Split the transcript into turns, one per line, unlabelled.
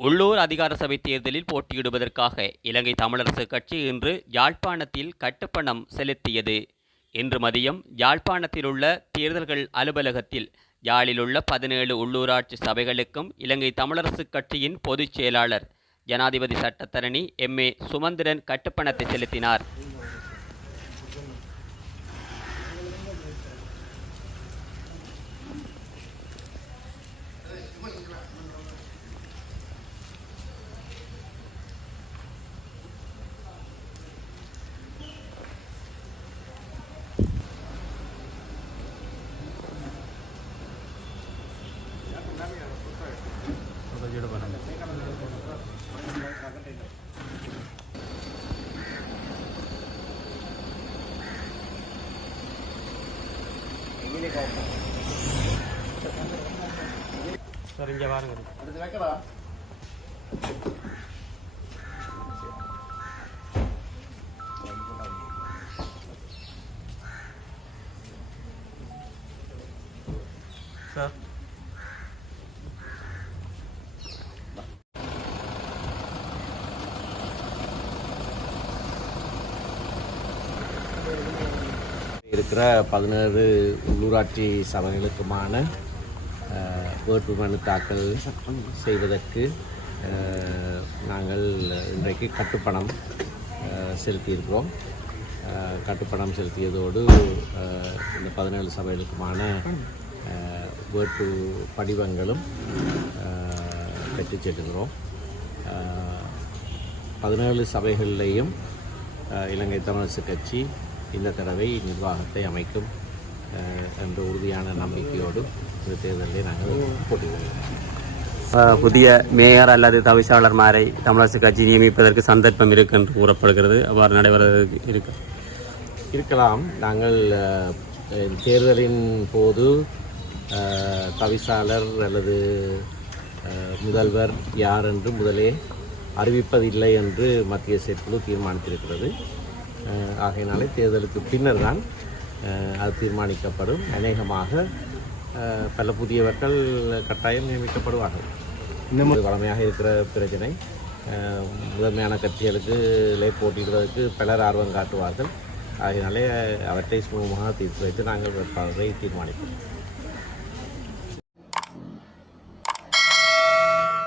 உள்ளூர் அதிகார சபை தேர்தலில் போட்டியிடுவதற்காக இலங்கை தமிழரசு கட்சி இன்று யாழ்ப்பாணத்தில் கட்டுப்பணம் செலுத்தியது. இன்று மதியம் யாழ்ப்பாணத்தில் உள்ள தேர்தல்கள் அலுவலகத்தில் யாழிலுள்ள பதினேழு உள்ளூராட்சி சபைகளுக்கும் இலங்கை தமிழரசு கட்சியின் பொதுச் செயலாளர் ஜனாதிபதி சட்டத்தரணி எம். ஏ. சுமந்திரன் கட்டுப்பணத்தை செலுத்தினார்.
சார் இங்கே பாருங்க சார்
இருக்கிற பதினேழு உள்ளூராட்சி சபைகளுக்குமான வேட்பு மனு தாக்கல் செய்வதற்கு நாங்கள் இன்றைக்கு கட்டுப்பணம் செலுத்தியிருக்கிறோம். கட்டுப்பணம் செலுத்தியதோடு இந்த பதினேழு சபைகளுக்குமான வேட்பு படிவங்களும் பெற்று செல்கிறோம் பதினேழு சபைகளிலேயும் இலங்கை தமிழரசு கட்சி இந்த தடவை நிர்வாகத்தை அமைக்கும் என்ற உறுதியான நம்பிக்கையோடு இந்த தேர்தலில் நாங்கள் போட்டியிடுவோம்
புதிய மேயர் அல்லது தவிசாளர்மாரை தமிழரசு கட்சி நியமிப்பதற்கு சந்தர்ப்பம் இருக்கு என்று கூறப்படுகிறது. அவ்வாறு நடைபெறுவதற்கு இருக்கு.
இருக்கலாம். நாங்கள் தேர்தலின் போது தவிசாளர் அல்லது முதல்வர் யார் என்று முதலே அறிவிப்பதில்லை என்று மத்திய செயற்குழு தீர்மானித்திருக்கிறது. ஆகையினாலே தேர்தலுக்கு பின்னர் தான் அது தீர்மானிக்கப்படும். அநேகமாக பல புதியவர்கள் கட்டாயம் நியமிக்கப்படுவார்கள். இன்னும் வளமையாக இருக்கிற பிரச்சனை. முதன்மையான கட்சிகளுக்கு லே போட்டியிடுவதற்கு பலர் ஆர்வம் காட்டுவார்கள். ஆகையினாலே அவற்றை சுமூகமாக தீர்த்து வைத்து நாங்கள் வேட்பாளரை தீர்மானிப்போம்.